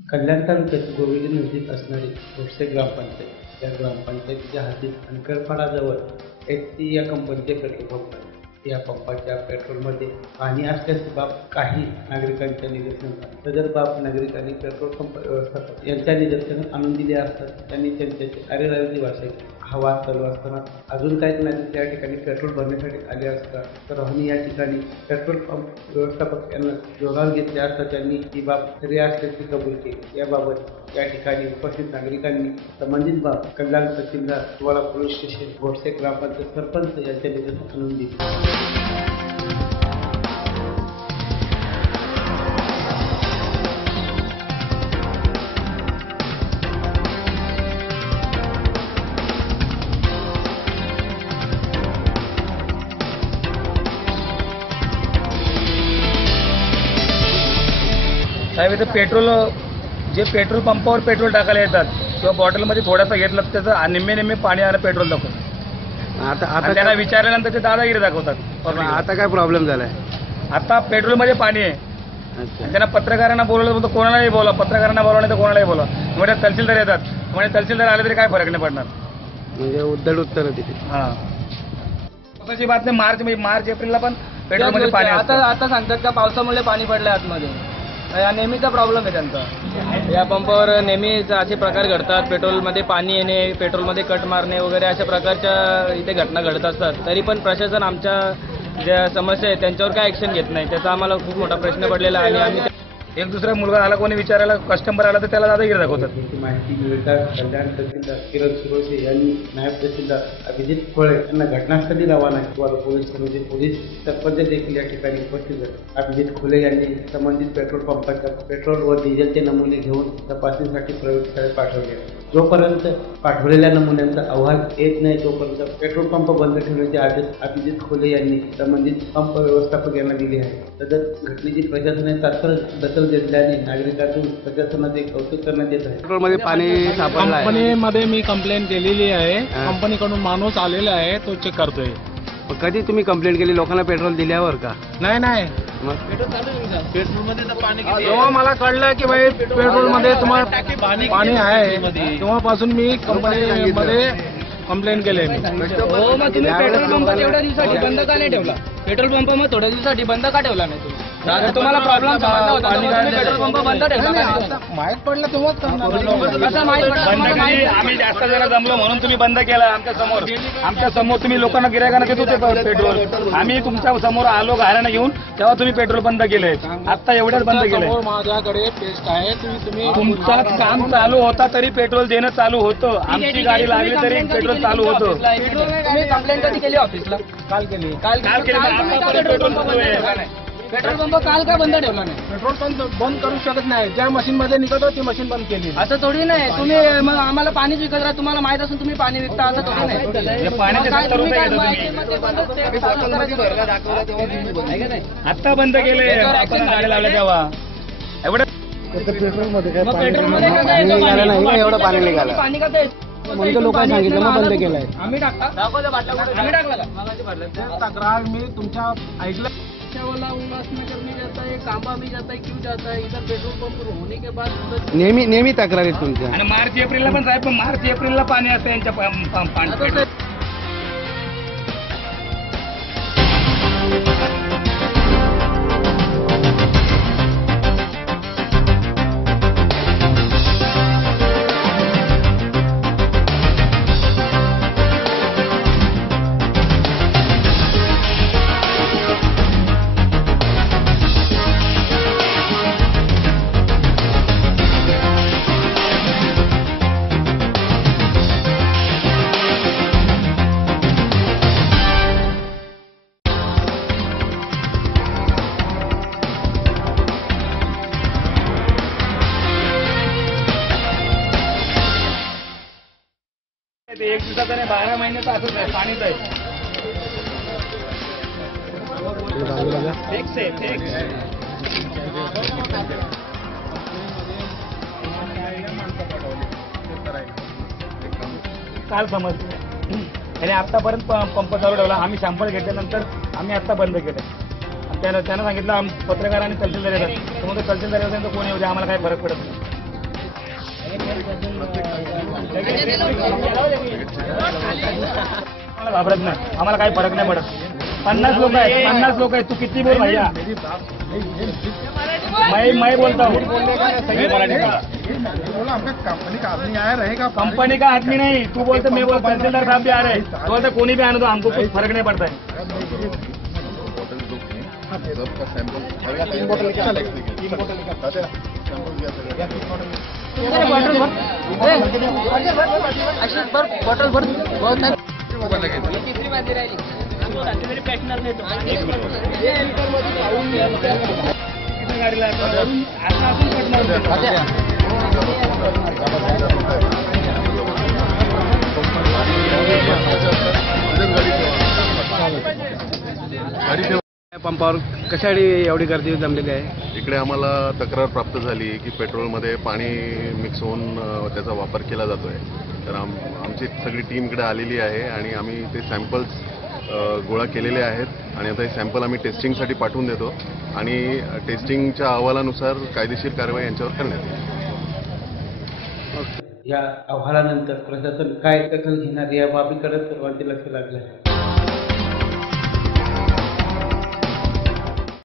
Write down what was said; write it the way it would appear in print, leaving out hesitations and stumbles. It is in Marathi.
कल्याण तालुक्यात गोविंद नजीक असणारी घोडसे ग्रामपंचायत, या ग्रामपंचायतीच्या हद्दीत अंकरपाडाजवळ एचटी या कंपनीचे पेट्रोल पंप आहे. या पंपाच्या पेट्रोलमध्ये पाणी असल्याची बाब काही नागरिकांच्या निदर्शनास. सदर बाब नागरिकांनी पेट्रोल पंप व्यवस्थापक यांच्या निदर्शनास आणून दिले असतात. त्यांनी त्यांच्याशी अरेरावी भाषा केली. हा वाद चालू असताना अजून काही नागरिक त्या ठिकाणी पेट्रोल भरण्यासाठी आले असता तर आम्ही या ठिकाणी पेट्रोल पंप व्यवस्थापक यांना जोरावर घेतले असता त्यांनी ही बाब खरी असल्याची कबूल केली. याबाबत या ठिकाणी उपस्थित नागरिकांनी संबंधित बाब कल्याण तहसीलदार हिवाळा पोलीस स्टेशन, घोडसे ग्रामपंचायत सरपंच यांच्या निदर्शनास आणून दिली. साहेब, इथं जे पेट्रोल पंपावर पेट्रोल टाकायला येतात किंवा बॉटलमध्ये थोडासा घेतलं तर त्याचं निम्मे पाणी आणि पेट्रोल दाखवतात. आता त्यांना विचारल्यानंतर ते दादागिरी दाखवतात. आता काय प्रॉब्लेम झालाय? आता पेट्रोलमध्ये पाणी आहे. त्यांना पत्रकारांना बोलवलं तर कोणालाही बोला, पत्रकारांना बोलवा नाही तर कोणालाही बोला. म्हणजे तहसीलदार येतात, म्हणजे तहसीलदार आले तरी काय फरक नाही पडणार. म्हणजे उद्धट उत्तर तिथे. हां, स्वतःची बात नाही. मार्च एप्रिलला पण पेट्रोलमध्ये पाणी आता सांगतात का पावसामुळे पाणी पडलंय आतमध्ये. हा नेहमीचा प्रॉब्लेम आहे त्यांचा. या पंपावर नेहमीच असे प्रकार घडतात. पेट्रोलमध्ये पाणी येणे, पेट्रोलमध्ये कट मारणे वगैरे अशा प्रकारच्या इथे घटना घडत असतात. तरी पण प्रशासन आमच्या ज्या समस्या आहेत त्यांच्यावर काय ॲक्शन घेत नाही. त्याचा आम्हाला खूप मोठा प्रश्न पडलेला आहे. आणि आम्ही एक दुसरा मुलगा आला, कोणी विचारायला कस्टमर आला तर त्याला दादागिरी दाखवतात. माहिती मिळताच कल्याण तहसीलदार किरण सुरोसे यांनी नायब तहसीलदार अभिजित खोळे यांना घटनास्थळी रवाना केलं. पोलीस सरपंच देखील या ठिकाणी उपस्थित झाले. अभिजित खोळे यांनी संबंधित पेट्रोल पंपाच्या पेट्रोल व डिझेलचे नमुने घेऊन तपासणीसाठी प्रयोगशाळेत पाठवले. जोपर्यंत पाठवलेल्या नमुन्यांचा अहवाल येत नाही तोपर्यंत पेट्रोल पंप बंद ठेवण्याचे आदेश अभिजित खोले यांनी संबंधित पंप व्यवस्थापक यांना दिले आहे. सदर घटनेची प्रशासनाने तात्काळ दखल घेतल्याने नागरिकांतून प्रशासनाचे कौतुक करण्यात येत आहे. पेट्रोलमध्ये पाणी सापडलं. कंपनीमध्ये मी कंप्लेंट केलेली आहे. कंपनीकडून माणूस आलेला आहे, तो चेक करतोय. कधी तुम्ही कंप्लेंट केली लोकांना पेट्रोल दिल्यावर का? नाही मग जेव्हा मला कळलं की भाई पेट्रोलमध्ये तुम्हाला पाणी आहे तेव्हापासून मी कंपनीमध्ये कंप्लेंट केले. हो, मग तुम्ही पेट्रोल पंप एवढ्या दिवसासाठी बंद का नाही ठेवला? पेट्रोल पंप मग थोड्या दिवसासाठी बंद का ठेवला नाही तुम्ही? तुम्हाला प्रॉब्लेम पेट्रोल पंप बंद ठेवला. माहित पडलं तेव्हाच कसं माहित पडलं? आम्ही जास्त जरा जमलो म्हणून तुम्ही बंद केला. आमच्या समोर तुम्ही लोकांना गिरायकांना देत होते पेट्रोल. आम्ही तुमच्या समोर आलो गाड्यांना घेऊन, तेव्हा तुम्ही पेट्रोल बंद केले. आता एवढ्याच बंद केलंय. माझ्याकडे टेस्ट आहे. तुम्ही तुमचं काम चालू होता तरी पेट्रोल देणं चालू होतं. आमची गाडी लागली तरी पेट्रोल चालू होतं. तुम्ही कंप्लेंट कधी केली ऑफिसला? काल केली. पेट्रोल पंप काल का बंद ठेवला नाही? पेट्रोल पंप बंद करू शकत नाही. ज्या मशीन मध्ये निघतो ती मशीन बंद केली. असं थोडी नाही. तुम्ही मग आम्हाला पाणी विकत राहा, तुम्हाला माहित असून तुम्ही पाणी विकता, असं थोडी नाही. आता बंद केले. आपण गाडी लावल्या तेव्हा एवढं पेट्रोलमध्ये एवढं पाणी निघालं. पाणी का म्हणजे लोकांनी सांगितलं मग बंद केलंय. आम्ही टाकला तक्रार मी तुमच्या ऐकलं. उल्लासनगर में जाता है, कांबा में जाता है, क्यों जाता है? इधर पेट्रोल पंप होने के बाद नेहमी तक्रारी तुमच्या. आणि मार्च एप्रिलला पण साहेब, मार्च एप्रिलला पाणी असतं यांच्या पाणी. एक दिवसाचं नाही, 12 महिन्याचं असंच आहे. पाणीच आहे. फिक्स आहे, फिक्स. काल समजलं त्याने आतापर्यंत पंप चालू ठेवला. आम्ही सॅम्पल घेतल्यानंतर आम्ही आता बंद केलं. त्यांना सांगितलं पत्रकार आणि तहसीलदार येतात. तर मग तहसीलदार येतात कोण येऊ द्या, आम्हाला काही फरक पडत नाही. आम्हाला घाबरत नाही, आम्हाला काही फरक नाही पडत. 50 लोक आहेत, तू किती बोल भैया. मैं बोलता हूँ कंपनी का आदमी नहीं, तू बोलते मैं बोलता तहसीलदार साहब भी आ रहे, तो बोलते कोई भी आने दो, हमको कुछ फर्क नहीं पड़ता है. सबका सैंपल 3 बोतल लेके चलेगा. गाडीला पंपावर कशासाठी एवढी गर्दी जमलेली आहे? इकडे आम्हाला तक्रार प्राप्त झाली की पेट्रोलमध्ये पाणी मिक्स होऊन त्याचा वापर केला जातोय. तर आमची सगळी टीम इकडे आलेली आहे आणि आम्ही ते सॅम्पल्स गोळा केलेले आहेत आणि आता हे सॅम्पल आम्ही टेस्टिंगसाठी पाठवून देतो आणि टेस्टिंगच्या अहवालानुसार कायदेशीर कारवाई यांच्यावर करण्यात येईल. या अहवालानंतर प्रशासन काय दखल घेणार या बाबीकडे सर्वांचे लक्ष लागले आहे.